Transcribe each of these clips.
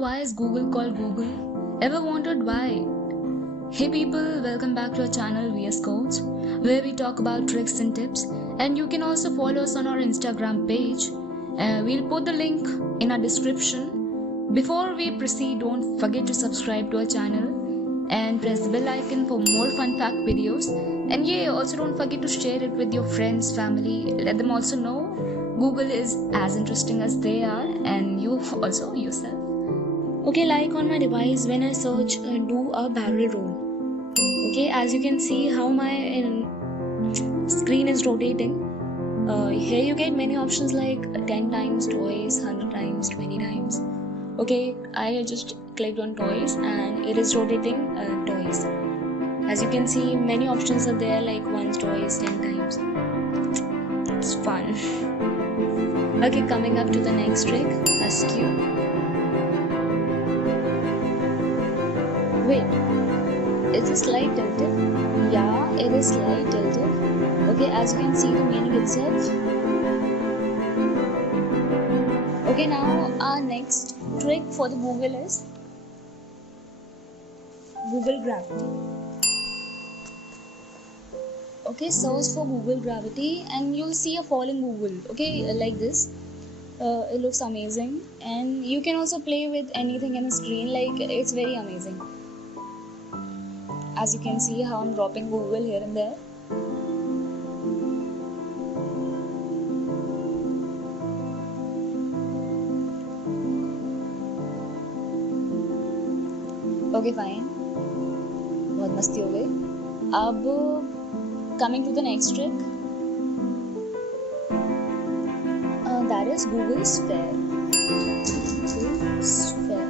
why is Google called Google? Ever wondered why? Hey people, welcome back to our channel VS Coach, where we talk about tricks and tips, and you can also follow us on our Instagram page. We'll put the link in our description. Before we proceed, don't forget to subscribe to our channel and press the bell icon for more fun fact videos. And yeah, also don't forget to share it with your friends, family. Let them also know Google is as interesting as they are, and you also yourself. Okay, like on my device, when I search do a barrel roll. Okay, as you can see how my screen is rotating. Here you get many options like 10 times twice, 100 times, 20 times. Okay, I just clicked on toys and it is rotating toys. As you can see, many options are there like once, twice, 10 times. It's fun. Okay, coming up to the next trick, askew. Wait, is this slide tilted? Yeah, it is slide tilted. Okay, as you can see the meaning itself. Okay, now our next trick for the Google is Google Gravity. Okay, search for Google Gravity and you'll see a falling Google. Okay, like this. It looks amazing, and you can also play with anything in the screen. Like, it's very amazing. As you can see how I'm dropping Google here and there. Okay, fine. बहुत मस्ती हो गई. अब coming to the next trick, that is Google Sphere. Google Sphere.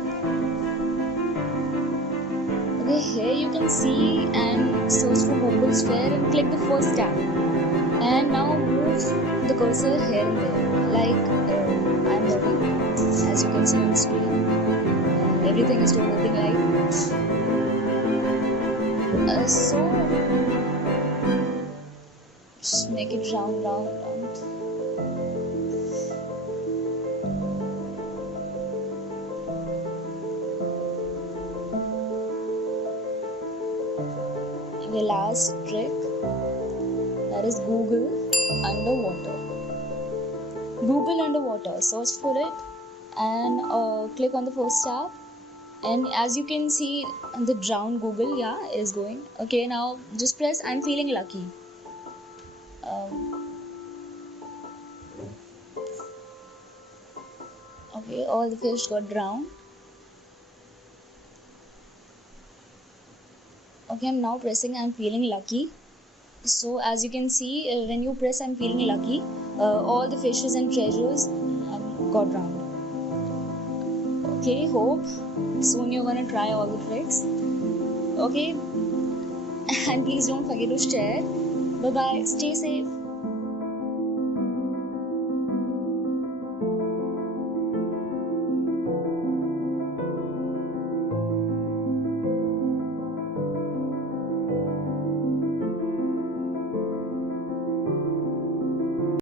Okay, here you can see and search for Google Sphere and click the first tab. And now move the cursor here and there, like I'm moving, as you can see on the screen. Everything is rotating like so. Just make it round. The last trick, that is Google underwater. Google underwater. Search for it and click on the first tab. And as you can see, the drown Google, yeah, is going. Okay, now just press I'm feeling lucky. Okay, all the fish got drowned. Okay, I'm now pressing I'm feeling lucky. So as you can see, when you press I'm feeling lucky, all the fishes and treasures got drowned. Okay, hope soon you're gonna try all the tricks. Okay, and please don't forget to share. Bye bye, stay safe.